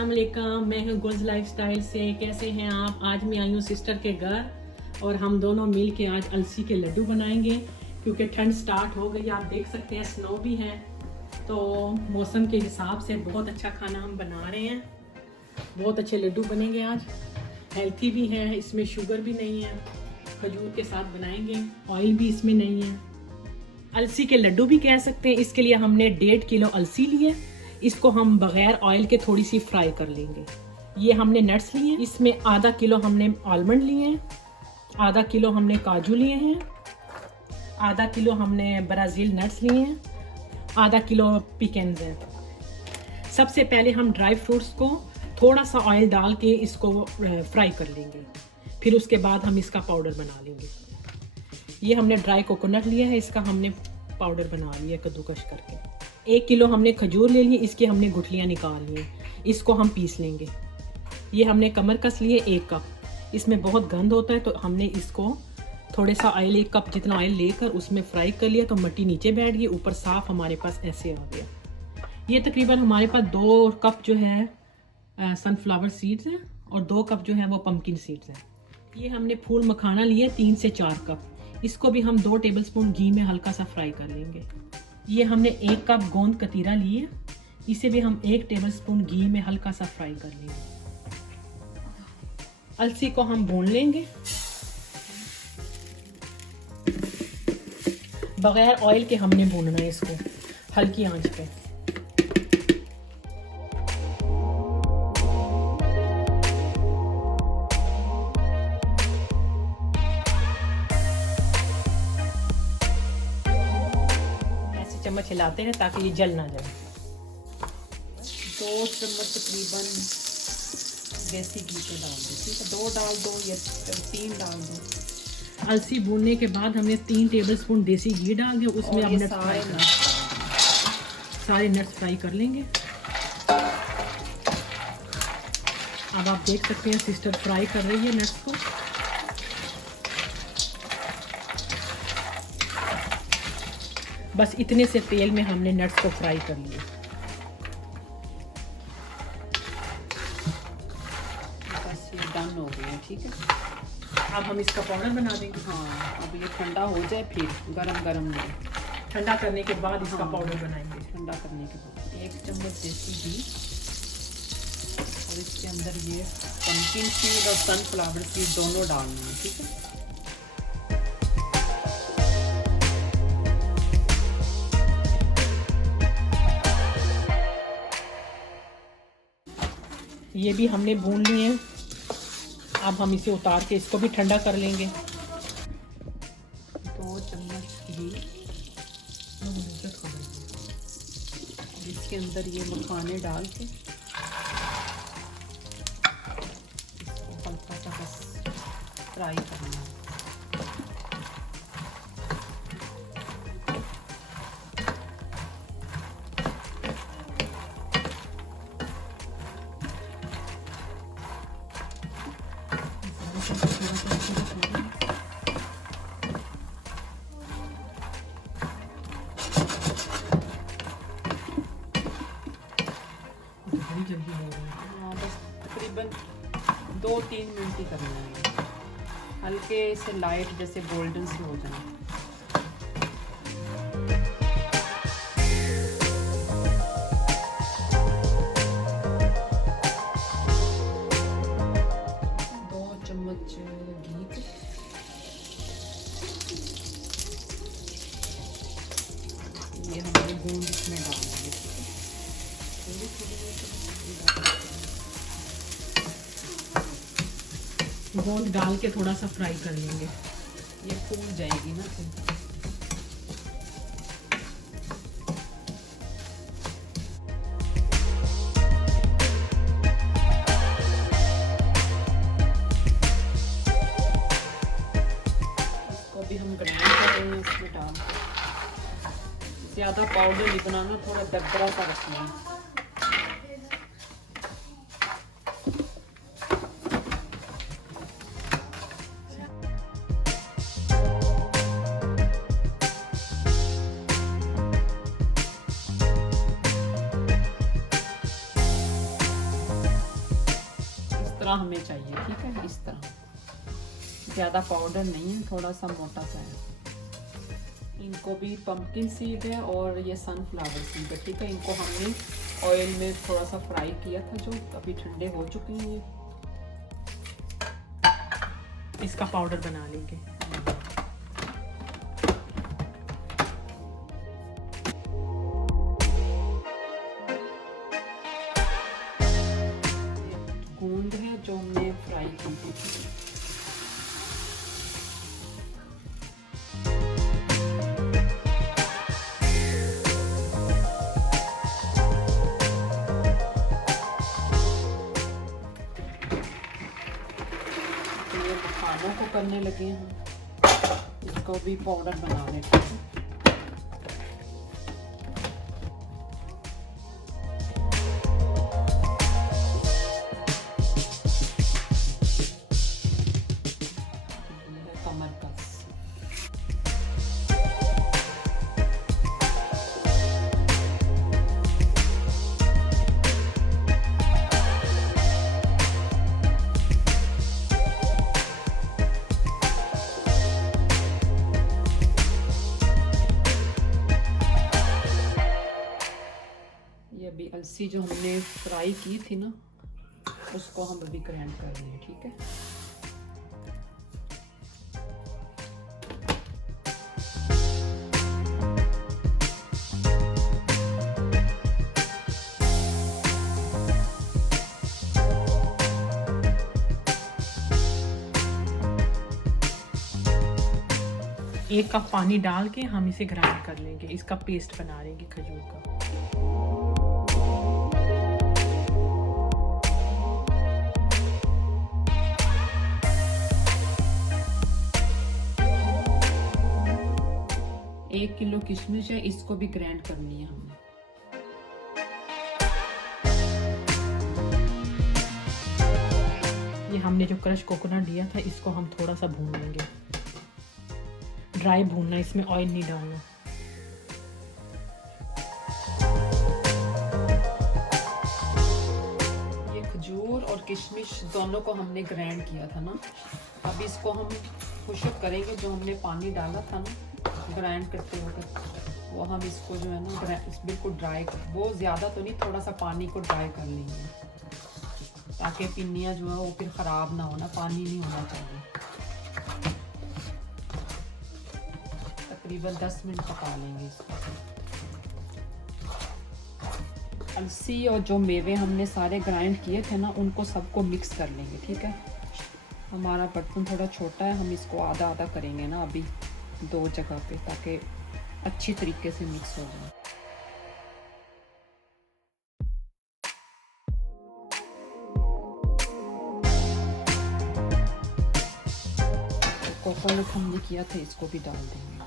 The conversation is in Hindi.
अस्सलाम वालेकुम, मैं हूँ गुल्स लाइफस्टाइल से। कैसे हैं आप? आज मैं आई हूँ सिस्टर के घर और हम दोनों मिल के आज अलसी के लड्डू बनाएंगे क्योंकि ठंड स्टार्ट हो गई। आप देख सकते हैं स्नो भी है, तो मौसम के हिसाब से बहुत अच्छा खाना हम बना रहे हैं। बहुत अच्छे लड्डू बनेंगे आज, हेल्थी भी है, इसमें शुगर भी नहीं है, खजूर के साथ बनाएंगे, ऑयल भी इसमें नहीं है। अलसी के लड्डू भी कह सकते हैं। इसके लिए हमने 1.5 किलो अलसी लिए, इसको हम बगैर ऑयल के थोड़ी सी फ्राई कर लेंगे। ये हमने नट्स लिए, इसमें आधा किलो हमने आलमंड लिए हैं, आधा किलो हमने काजू लिए हैं, आधा किलो हमने ब्राज़ील नट्स लिए हैं, आधा किलो पिकन्स हैं। सबसे पहले हम ड्राई फ्रूट्स को थोड़ा सा ऑयल डाल के इसको फ्राई कर लेंगे, फिर उसके बाद हम इसका पाउडर बना लेंगे। ये हमने ड्राई कोकोनट लिया है, इसका हमने पाउडर बना लिया कद्दूकश करके। 1 किलो हमने खजूर ले लिए, इसकी हमने गुठलियाँ निकाल ली, इसको हम पीस लेंगे। ये हमने कमरकस लिए 1 कप, इसमें बहुत गंद होता है तो हमने इसको थोड़े सा ऑयल 1 कप जितना ऑयल लेकर उसमें फ्राई कर लिया, तो मिट्टी नीचे बैठ गई, ऊपर साफ हमारे पास ऐसे आ गया। ये तकरीबन हमारे पास 2 कप जो है सनफ्लावर सीड्स हैं और 2 कप जो है वो पम्पकिन सीड्स हैं। ये हमने फूल मखाना लिए 3 से 4 कप, इसको भी हम 2 टेबलस्पून घी में हल्का सा फ्राई कर लेंगे। ये हमने 1 कप गोंद कतीरा लिए, इसे भी हम 1 टेबलस्पून घी में हल्का सा फ्राई कर लेंगे। अलसी को हम भून लेंगे बगैर ऑयल के, हमने भूनना है इसको हल्की आंच पे। चम्मच हिलाते हैं ताकि ये जल ना जाए। 2 चम्मच तकरीबन देसी घी को डाल दो, ठीक है? 2 डाल दो या 3 डाल दो। अलसी भूनने के बाद हमने 3 टेबलस्पून देसी घी डाल दिया, उसमें अब सारे नट्स फ्राई कर लेंगे। अब आप देख सकते हैं सिस्टर फ्राई कर रही है नट्स को। बस इतने से तेल में हमने नट्स को फ्राई कर लिया। बस ये डन हो गया, ठीक है? अब हम इसका पाउडर बना देंगे। हाँ, अब ये ठंडा हो जाए, फिर गरम नहीं, ठंडा करने के बाद इसका पाउडर बनाएंगे। ठंडा करने के बाद 1 चम्मच देसी घी और इसके अंदर ये पम्पकिन सीड और सनफ्लावर सीड दोनों डालना है, ठीक है? ये भी हमने भून लिए हैं। अब हम इसे उतार के इसको भी ठंडा कर लेंगे। 2 चम्मच घी, इसके अंदर ये मखाने डाल के इसको हल्का सा बस फ्राई करना है। जल्दी हो रही है। हाँ, बस तकरीबन 2-3 मिनट ही करना है, हल्के से लाइट जैसे गोल्डन से हो जाए। ये हमने गोंद इसमें डाल दिए, गोंद डाल के थोड़ा सा फ्राई कर लेंगे, ये फूल जाएगी ना फिर। इसको भी हम ग्राइंड कर रहे हैं, इसमें डाल ज़्यादा पाउडर नहीं बनाना, थोड़ा दरदरा सा रखना है। तरह हमें चाहिए, ठीक है, इस तरह। ज़्यादा पाउडर नहीं है, थोड़ा सा मोटा सा है। इनको भी पंपकिन सीड है और ये सनफ्लावर सीड है, ठीक है। इनको हमने ऑयल में थोड़ा सा फ्राई किया था, जो अभी ठंडे हो चुके हैं। ये इसका पाउडर बना लेंगे। गूंद है जो हमने फ्राई की थी। ये मखानों को करने लगे हैं, इसको भी पाउडर बना लेते हैं। कमरकस, ये अभी अलसी जो हमने फ्राई की थी ना, उसको हम अभी ग्राइंड कर रहे हैं, ठीक है। एक कप पानी डाल के हम इसे ग्राइंड कर लेंगे, इसका पेस्ट बना लेंगे खजूर का। एक किलो किशमिश है, इसको भी ग्राइंड करनी है हमने। ये हमने जो क्रश कोकोनट लिया था, इसको हम थोड़ा सा भून लेंगे। ड्राई भूनना, इसमें ऑयल नहीं डालना। ये खजूर और किशमिश दोनों को हमने ग्राइंड किया था ना, अब इसको हम खुशक करेंगे। जो हमने पानी डाला था ना ग्राइंड करते वक्त, वो हम इसको जो है ना बिल्कुल ड्राई, वो ज़्यादा तो नहीं, थोड़ा सा पानी को ड्राई कर लेंगे, ताकि पिन्नियाँ जो है वो फिर ख़राब ना होना, पानी नहीं होना चाहिए। तकरीबन 10 मिनट पका लेंगे इसको। अलसी और जो मेवे हमने सारे ग्राइंड किए थे ना, उनको सबको मिक्स कर लेंगे, ठीक है। हमारा बर्तन थोड़ा छोटा है, हम इसको आधा आधा करेंगे ना अभी 2 जगह पे, ताकि अच्छी तरीके से मिक्स हो जाए। कोकोनट हमने किया था, इसको भी डाल देंगे।